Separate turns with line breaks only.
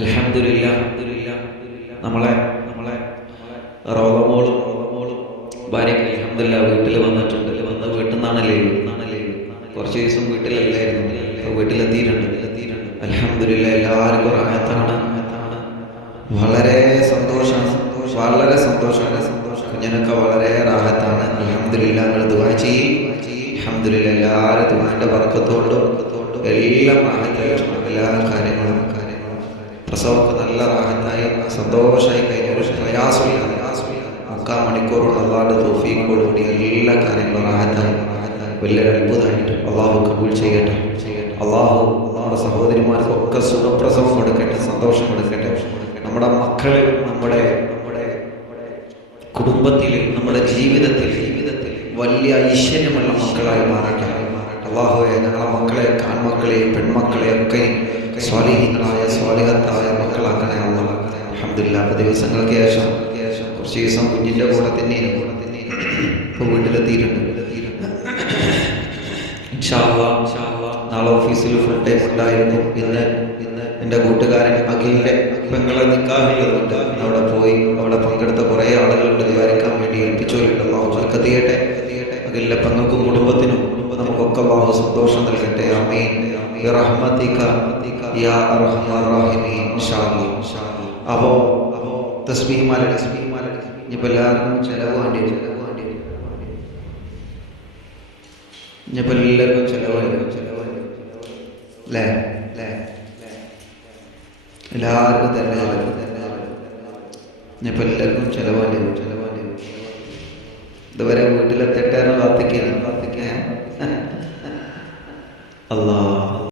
അൽഹംദുലില്ല. നമ്മളെ നമ്മളെ റോഗമോളും റോഗമോളും ഭാര്യയ്ക്ക് അൽഹംദുലില്ല വീട്ടിൽ വന്നിട്ടുണ്ട്. വന്ന് വീട്ടിൽ നിന്നാണ് ലീവ് നിന്നാണ് ലീവ് കുറച്ച് ദിവസം വീട്ടിലല്ലായിരുന്നു. ഇപ്പൊ വീട്ടിലെത്തിയിട്ടുണ്ട്. അൽഹംദുലില്ല എല്ലാവർക്കും റാഹത്താണ് വളരെ സന്തോഷമാണ് വളരെ സന്തോഷമാണ് സന്തോഷം കുഞ്ഞിനൊക്കെ വളരെ റാഹത്താണ്. അൽഹംദുലില്ല നിങ്ങൾ ദുആ ചെയ്യും. അൽഹംദുലില്ല എല്ലാവരും ദുആന്റെ വർക്കത്തോണ്ടും എല്ലാം എല്ലാ കാര്യങ്ങളും പ്രസവമൊക്കെ നല്ല റാഹത്തായി സന്തോഷമായി കഴിഞ്ഞ ഒരു പ്രയാസമില്ല മുക്കാൽ മണിക്കൂറോട് അള്ളാഹുടെ തോഫീക്കോട് കൂടി എല്ലാ കാര്യങ്ങളും റാഹത്തായി. വലിയൊരു അത്ഭുതമായിട്ട് അള്ളാഹു കബൂൾ ചെയ്യട്ടെ. അള്ളാഹു നമ്മുടെ സഹോദരിമാർക്കൊക്കെ സുഖപ്രസവം കൊടുക്കട്ടെ സന്തോഷം കൊടുക്കട്ടെ. നമ്മുടെ മക്കളെ നമ്മുടെ നമ്മുടെ കുടുംബത്തിൽ നമ്മുടെ ജീവിതത്തിൽ ജീവിതത്തിൽ വലിയ ഐശ്വര്യമുള്ള മക്കളായി മാറട്ടെ. അള്ളാഹുവെ ഞങ്ങളെ മക്കളെ കാൺമക്കളെ പെൺമക്കളെ ഒക്കെ സ്വാലിഹീങ്ങളായ സ്വാലിഹത്തായ മക്കളാക്കണേ അള്ളാഹ് അഹമ്മദില്ല അപ്പൊ ദിവസങ്ങൾക്ക് ശേഷം കുറച്ച് ദിവസം കുഞ്ഞിന്റെ കൂടെ തന്നെ ഇപ്പൊ വീട്ടിലെത്തിയിട്ടുണ്ട്. നാളെ ഓഫീസിൽ ഫുൾ ടൈം ഉണ്ടായിരുന്നു ഇന്ന് എന്റെ കൂട്ടുകാരൻ അഖിലിന്റെ പെങ്ങളെ നിക്കാഹിലുണ്ട് അവിടെ പോയി അവിടെ പങ്കെടുത്ത കുറേ ആളുകളുണ്ട്. നിവാരിക്കാൻ വേണ്ടി ഏൽപ്പിച്ചവരുണ്ട്? അള്ളാഹു തീയട്ടെ അഖിലിന്റെ പെങ്ങൾക്കും കുടുംബത്തിനും നമുക്കൊക്കെ അള്ളാഹു സന്തോഷം നൽകട്ടെ. ആമീൻ. ബിറഹ്മതിക. യാ അർഹമർ റഹീമീൻ ഇൻഷാ അള്ളാ. അപ്പോ എല്ലാവർക്കും ചെലവ് വേണ്ടി വരും. ചെലവ് വേണ്ടി വരും. എല്ലാവർക്കും ചെലവായിരിക്കും ചെലവായിരിക്കും അല്ലേ അല്ലേ എല്ലാവർക്കും തന്നെ ചെലവ് തന്നെ എല്ലാവർക്കും ചെലവാണ്ടി വരും ചെലവാണ്ടി വരും ഇതുവരെ വീട്ടിലെത്തിട്ടാണ് കാത്തിക്കാൻ കാത്തിക്കാൻ അല്ലാ